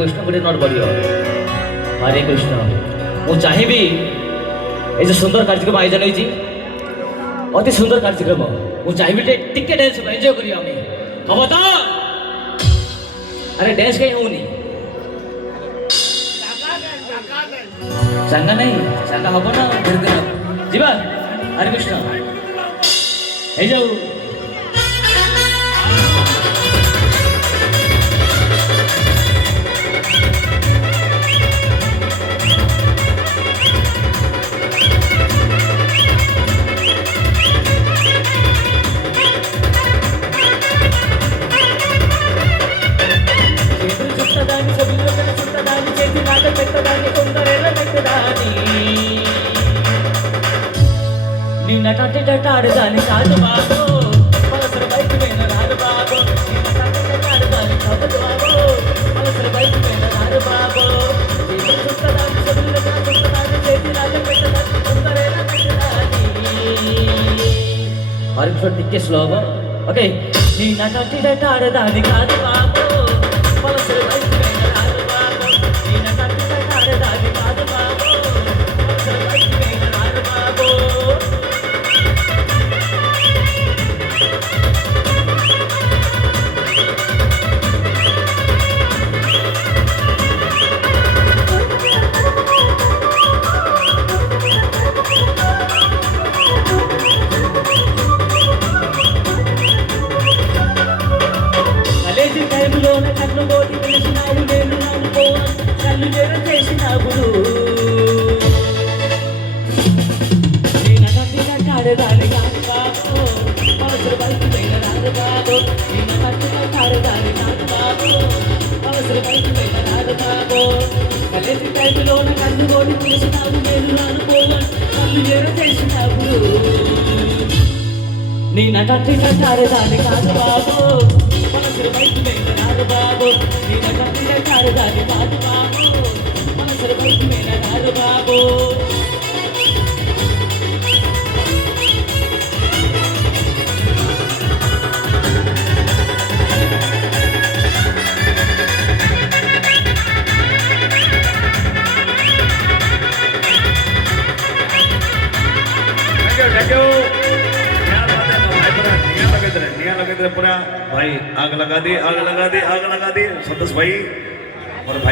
कृष्ण को नोट पड़ियो हरे कृष्ण मु चाहिबी ए जो सुंदर कार्यक्रम आयोजन होई अति सुंदर कार्यक्रम मु चाहिबी टिके डांस एंजॉय करियो हमें हम तो अरे डांस कहीं होनी संगा नहीं संगा हबो ना धीरे धीरे जीवा हरे कृष्ण ए जाऊ ఆడదాని కాదు బాబు పలసర బైక్ మీద రాదు బాబు ఆడదాని కాదు బాబు పలసర బైక్ మీద రాదు బాబు చుట్టదాన్ని చెవులుగా చుట్టదాన్ని చేతి రాజ పెట్టదాన్ని తొందరేలా పెట్టదాన్ని హరికృష్ణ టిక్కే స్లోగా ఓకే నీ నట ఆడదాని కాదు బాబు పలసర బైక్ మీద రాదు బాబు నీ నట ఆడదాని కాదు బాబు పలసర బైక్ మీద రాదు బాబు కన్ను కోటి తెలిసినాడు నేను నమ్ముకో కళ్ళు జర చేసినాడు ఆడదాని కాదు బాబు అవసర బయట పైన రాదు బాబు ఆడదాని కాదు బాబు అవసర బయట పైన రాదు బాబు కలిసి టైపులోన కన్ను కోటి తెలిసినాడు నేను అనుకోవా కళ్ళు జర చేసినాడు నీ ఆడదాని కాదు బాబు మనసు బయట పైన రాదు బాబు నీ ఆడదాని కాదు బాబు మనసు బయట పైన రాదు బాబు पूरा भाई आग लगा दी संतोष भाई और भाई